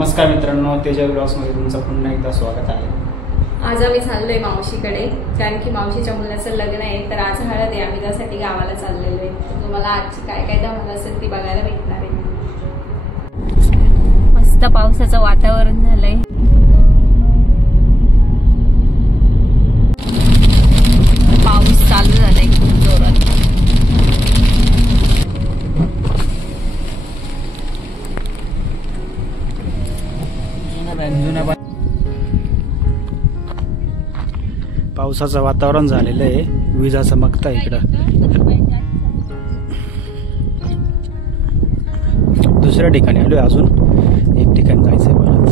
नमस्कार मित्रांनो, तेजा व्लॉग्समध्ये तुमचं पुन्हा एकदा स्वागत आहे। आज आम्ही चाललोय मावशीकडे, कारण की मावशीच्या मुलाचं लग्न आहे, तर आज हळद आहे। आम्ही त्यासाठी गावाला चाललेलो आहे। तुम्हाला आजची काय काय धमाल असेल ती बघायला भेटणार आहे। मस्त पावसाचं वातावरण झालंय। पाऊस चालू झालाय खूप जोरात। पावसाचं वातावरण झालेलं आहे, विजा चमकता इकडं। दुसऱ्या ठिकाणी आलोय, अजून एक ठिकाणी जायचंय परत।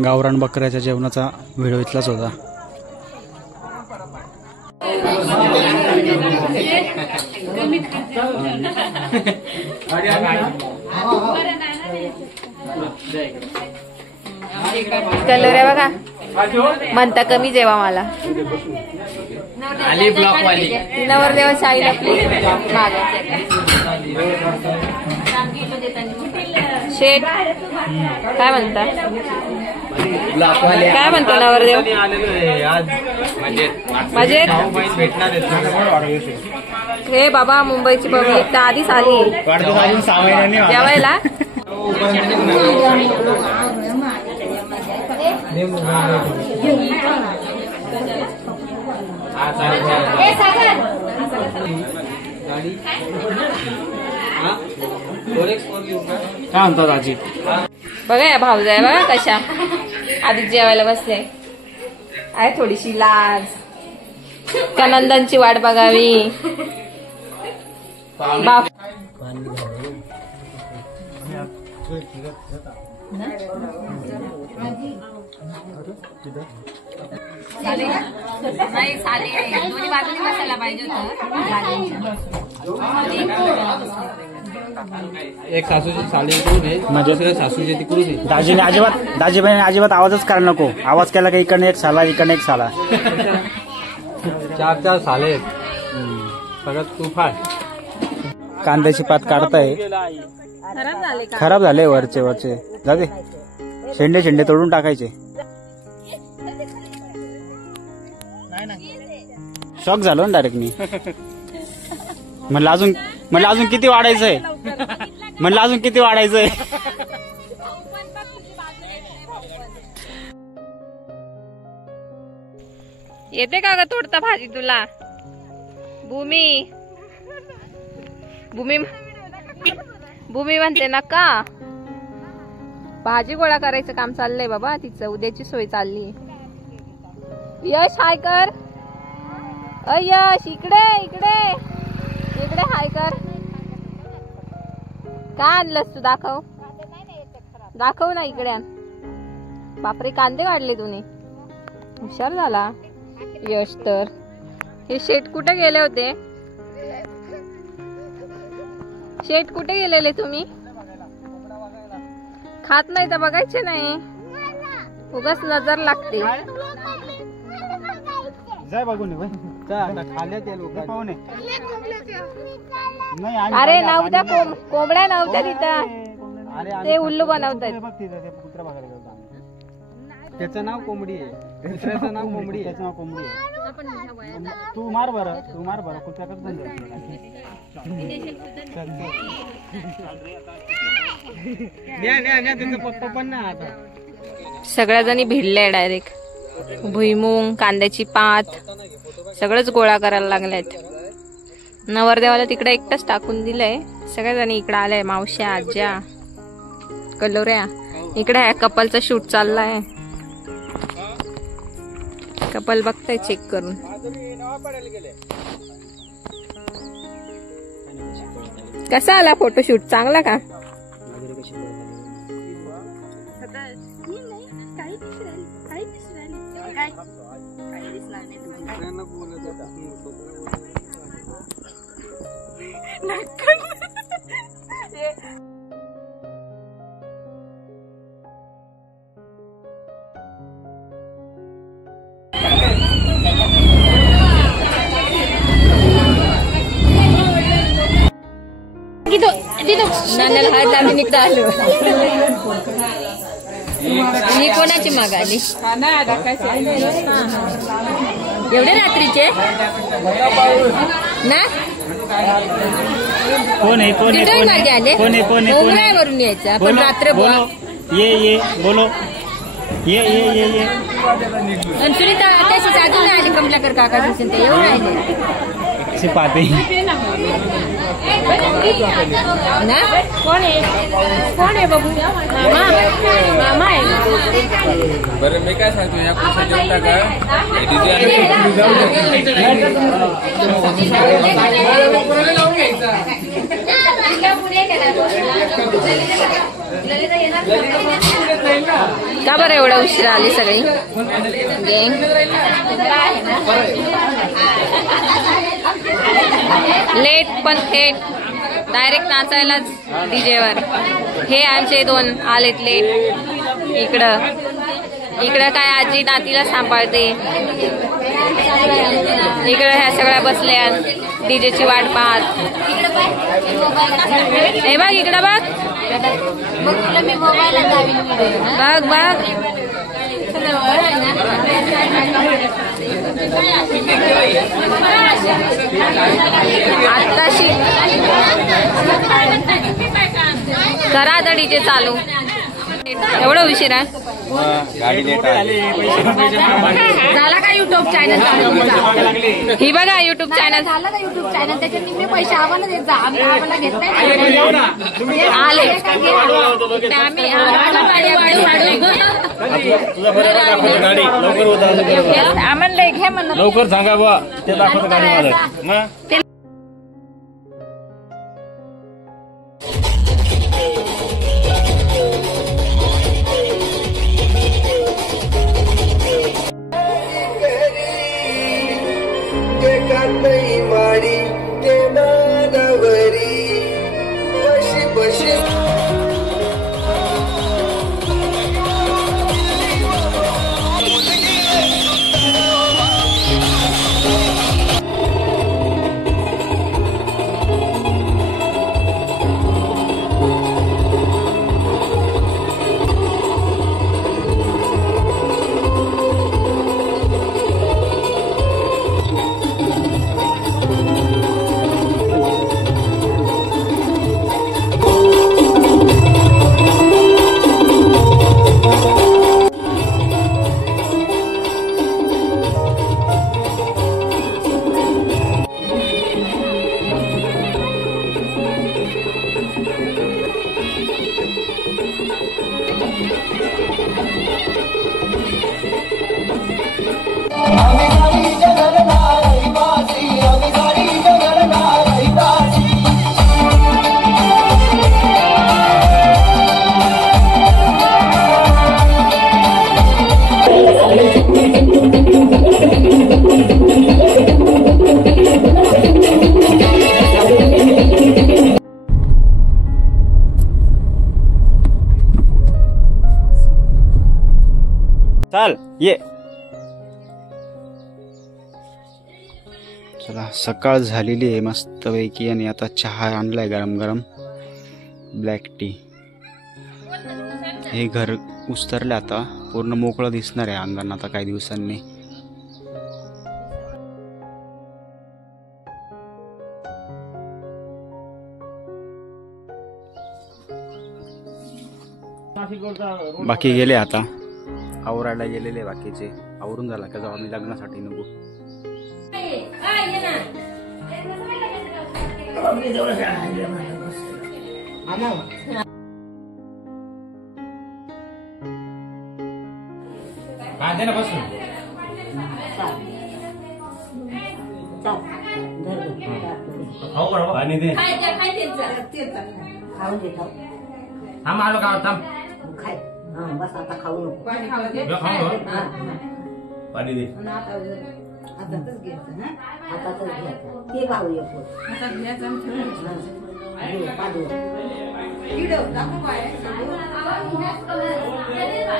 गावरान बकऱ्याच्या जेवणाचा व्हिडिओ इथलाच होता। कलर बघा, म्हणता कमी जेवा मला आली ब्लॉक वाली नवरदेवाची आईला प्लीज शेट काय म्हणता? ब्लॉक वाले काय म्हणतो नवरदेव? मजेत हे बाबा, मुंबईची पब्लिक तर आधीच आली जेवायला। काय म्हणतात आजी? बघा या भाऊजाई बघा कशा आधीच जेवायला बसले। आहे थोडीशी लाज का नंदनची वाट बघावी। बाप नाही साली दोन्ही बाजूनी बसायला पाहिजे एक सासूची साली करू दे, दुसऱ्या सासूची ती करू दे। दाजीबाईने अजिबात आवाजच करायला नको। आवाज केला का इकडनं एक साला, इकडनं एक साला। चार चार साले सगळ्यात तुफान। कांद्याची पात काढताय, खराब झाले वरचे वरचे। जाते शेंडे शेंडे तोडून टाकायचे। शॉक झालो ना डायरेक्ट मी। म्हणलं अजून किती वाढायचंय, म्हणलं अजून किती वाढायचंय। येते का ग तोडता भाजी तुला? भूमी म्हणते ना का भाजी गोळा करायचं काम चाललंय बाबा तिचं, उद्याची सोय चालली। यश हाय कर, यश इकडे इकडे इकडे हाय कर। काय आणलंस तू? दाखव ना इकडे आण। बापरे, कांदे काढले तुम्ही, हुशार झाला यश तर। हे शेट कुठे गेले होते? शेट कुठे गेलेले तुम्ही? खात नाही तर बघायचे नाही, उगाच नजर लागते। जाय बघून अरे नव्हत्या कोंबड्या नव्हत्या तिथं, ते उल्लू बनवतात। त्याचं नाव कोंबडी आहे, दुसऱ्याचं नाव कोंबडी आहे। तू मार बरं कुठल्याकडे पप्पा पण ना आता सगळ्या जणी भिडल्या डायरेक्ट। भुईमुंग, कांद्याची पात सगळंच गोळा करायला लागल्यात। नवरदेवाला तिकडे एकटंच टाकून दिलंय, सगळ्या जणी इकडे आल्याय। मावश्या, आज्या, कलोऱ्या इकडे आहे। कपलचा शूट चाललाय, कपल बघताय चेक करून। कसा आला फोटोशूट? चांगला का? नाण्याला हात आम्ही इकडं आलो. ही कोणाची मागाली एवढे रात्रीचे ना? कोण आहे कोण आहे मागे आले वरून यायचं आपण रात्र ये बोलो ये सुनीता त्याची अजून नाही आली. कमलाकर काका दिसून ते येऊन राहिले पाहते ना. कोण आहे बघू. मामा आहे. बरं मी काय सांगतो या पुढचा जेवण टाका. का बरं एवढा उशिरा आली सगळी लेट पण थेट डायरेक्ट नाचायलाच डीजेवर. हे आमचे दोन आलेत लेट. इकडं काय आजी नातीला सांभाळते. इकडं ह्या सगळ्या बसल्या डीजेची वाट पाहत. हे बघ इकडं बघ बघ आत्ताशी करा आता डीजे चालू. एवढं उशिरा झाला का युट्यूब चॅनल? ही बघा युट्यूब चॅनल झालं का युट्यूब चॅनल? त्याचे निम्मे पैसे आम्हाला देत जा. आम्हाला घेत नाही आले आम्ही आम्हाला घ्या म्हणलं लवकर सांगा बा ते दाखवतो गाडी. माडी ते मानवरी बशी बशी चाल ये. चला सकाळ झालेली आहे मस्तपैकी आणि आता चहा आणलाय गरम गरम ब्लॅक टी. हे घर उस्तरलं आता पूर्ण मोकळं दिसणार आहे अंगण आता काही दिवसांनी. बाकी गेले आता आवरायला गेलेले. बाकीचे आवरून झाला का जाऊ आम्ही लग्नासाठी निघू. आलो का थांब बस आता खाऊ नको. पाणी दे. हातातच घ्यायचं ते खाऊ येतो.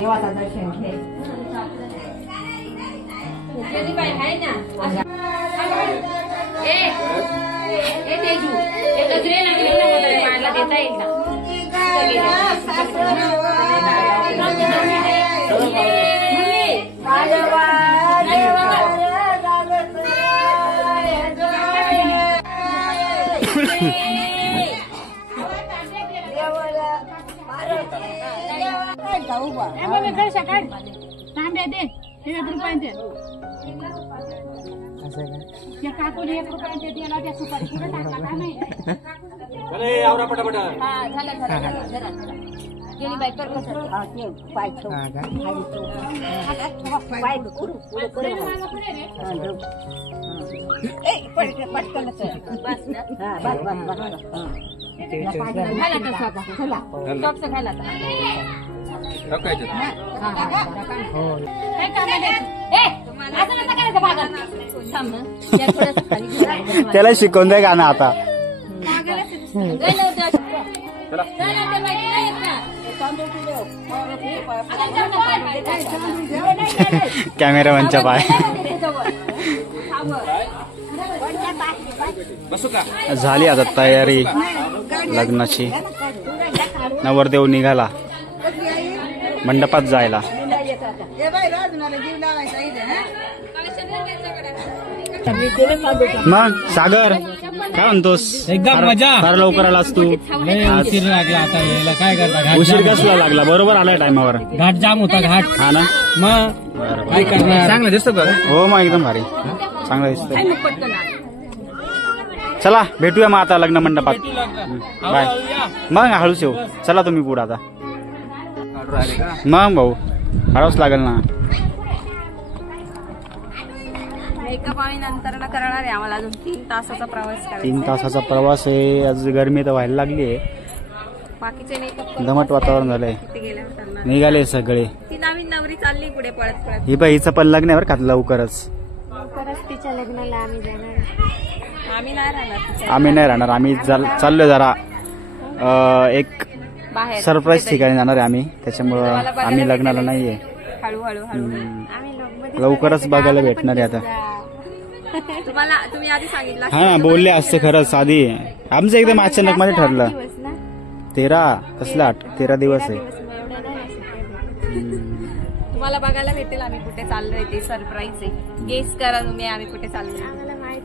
देवाचं दर्शन घे. तेजू गजरे लागले आता येईल तांब्या दे 1 रुपयांचे काकूने 1 रुपयांचे दिला त्या सुपारी कुठे टाकला काय माहिती हा झालं गेली बाई कर कसं पाय ठेव पाय पटकन बस ना घाला तसा घाला त्याला शिकवून द्या गाणं आता. कॅमेरामॅनच्या पाय झाली आता तयारी लग्नाची. नवरदेव निघाला मंडपात जायला. मग सागर काय म्हणतोस? एकदम मजा. फार लवकर आलास तू. उशीर लागला आता यायला. काय करता? उशीर कसला लागला? बरोबर आलाय टायमावर. घाट जाम होता घाट. हा ना मग काय करणार? चांगलं दिसतो का? हो मग एकदम भारी चांगलं दिसतंय. चला भेटूया मग आता लग्न मंडपात. बाय. मग हळूच येऊ. चला तुम्ही पुढे आता. मग भाऊ हळूच लागेल ना. मेकअप आम्ही नंतर करणार आहे. आम्हाला अजून 3 तासाचा प्रवास करायचा. 3 तासाचा प्रवास आहे. आज गरमी तर व्हायला लागली आहे. बाकीचे मेकअप दमट वातावरण झालंय. निघाले सगळे. ती नवीन नवरी चालली पुढे पळत पळत. ही बाई हिचं पण लग्न आहे बरं का लवकरच. तिच्या लग्नाला आम्ही जाणार. आम्ही नाही राहणार. आम्ही चाललोय जरा एक बाहेर सरप्राईज ठिकाणी जाणार आहे आम्ही. त्याच्यामुळं आम्ही लग्नाला नाहीये. लवकरच बघायला भेटणार आहे आता. तुम्ही आधी सांगितलं. हा बोलले असते खरंच आधी. आमचं एकदम अचानक मध्ये ठरलं. 13 दिवस आहे. तुम्हाला बघायला भेटेल आम्ही कुठे चाललोय. ते सरप्राईज आहे. गेस करा तुम्ही आम्ही कुठे चाललोय.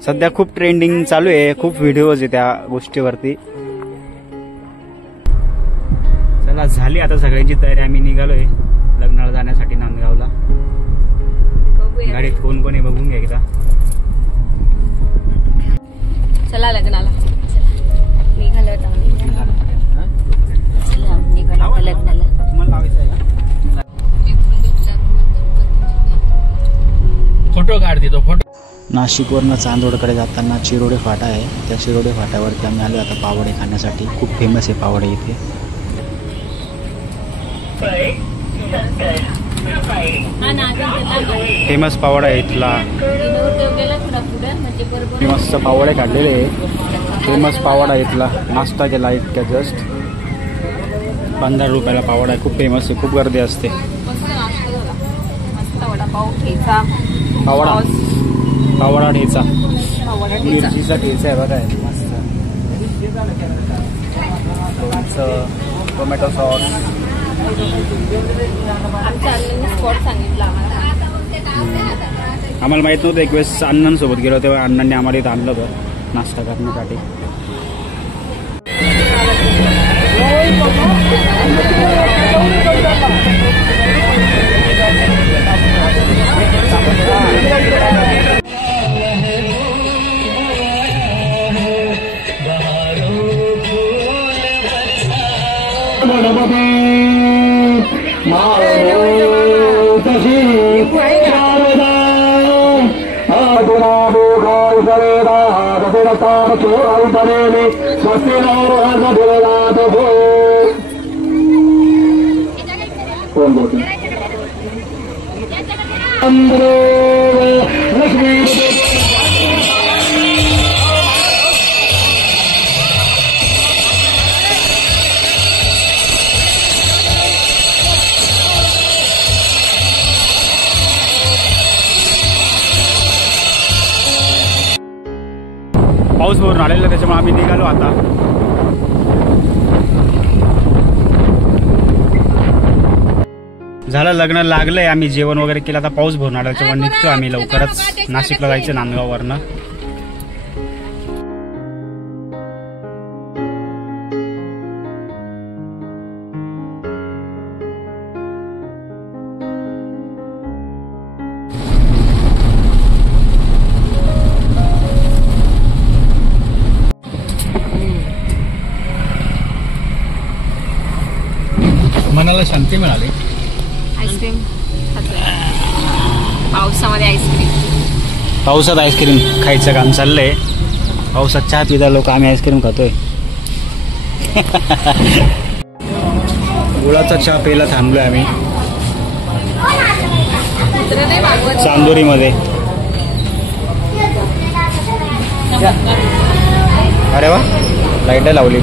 सध्या खूप ट्रेंडिंग चालू आहे. खूप व्हिडिओज आहे त्या गोष्टीवरती. चला झाली आता सगळ्यांची तयारी. आम्ही निघालोय लग्नाला जाण्यासाठी नांदगावला. गाडीत कोण कोण आहे बघून घ्या एकदा. चला लग्नाला निघालो लग्नाला. फोटो काढ देतो. फोटो. नाशिकवरनं चांदोडकडे जाताना चिरोडे फाटा आहे. त्या चिरोडे फाट्यावरती आम्ही आलो आता पावडे खाण्यासाठी. खूप फेमस आहे पावडे इथे. फेमस पावडा आहे इथला. मस्त पावडे काढलेले आहे. फेमस पावडा इथला. नाश्ता केला इतक्या जस्ट. 15 रुपयाला पावडा आहे. खूप फेमस आहे. खूप गर्दी असते. पावडा ठेचा. मिरचीचा ठेचा आहे बघा. मस्त लोणचं, टोमॅटो सॉस. आम्हाला माहित नव्हतं. एक वेळेस अण्णांसोबत गेलो तेव्हा अण्णांनी आम्हाला इथं आणलं होतं नाश्ता करण्यासाठी. पाऊस भरून आलेला त्याच्यामुळे आम्ही निघालो आता. झालं लग्न लागलंय, आम्ही जेवण वगैरे केलं, आता पाऊस भरणार त्याच्यामुळे निघतो आम्ही लवकरच. नाशिकला जायचं नांदगाववरनं. मनाला शांती मिळाली. आईस्क्रीम पावसामध्ये आईस्क्रीम. पावसात आईस्क्रीम खायचं काम चाललंय. पावसात चहा पिता लोक, आम्ही आईस्क्रीम खातोय. गुळाचा चहा प्यायला थांबलोय आम्ही चांदोरीमध्ये. अरे वा, लाईट लावली.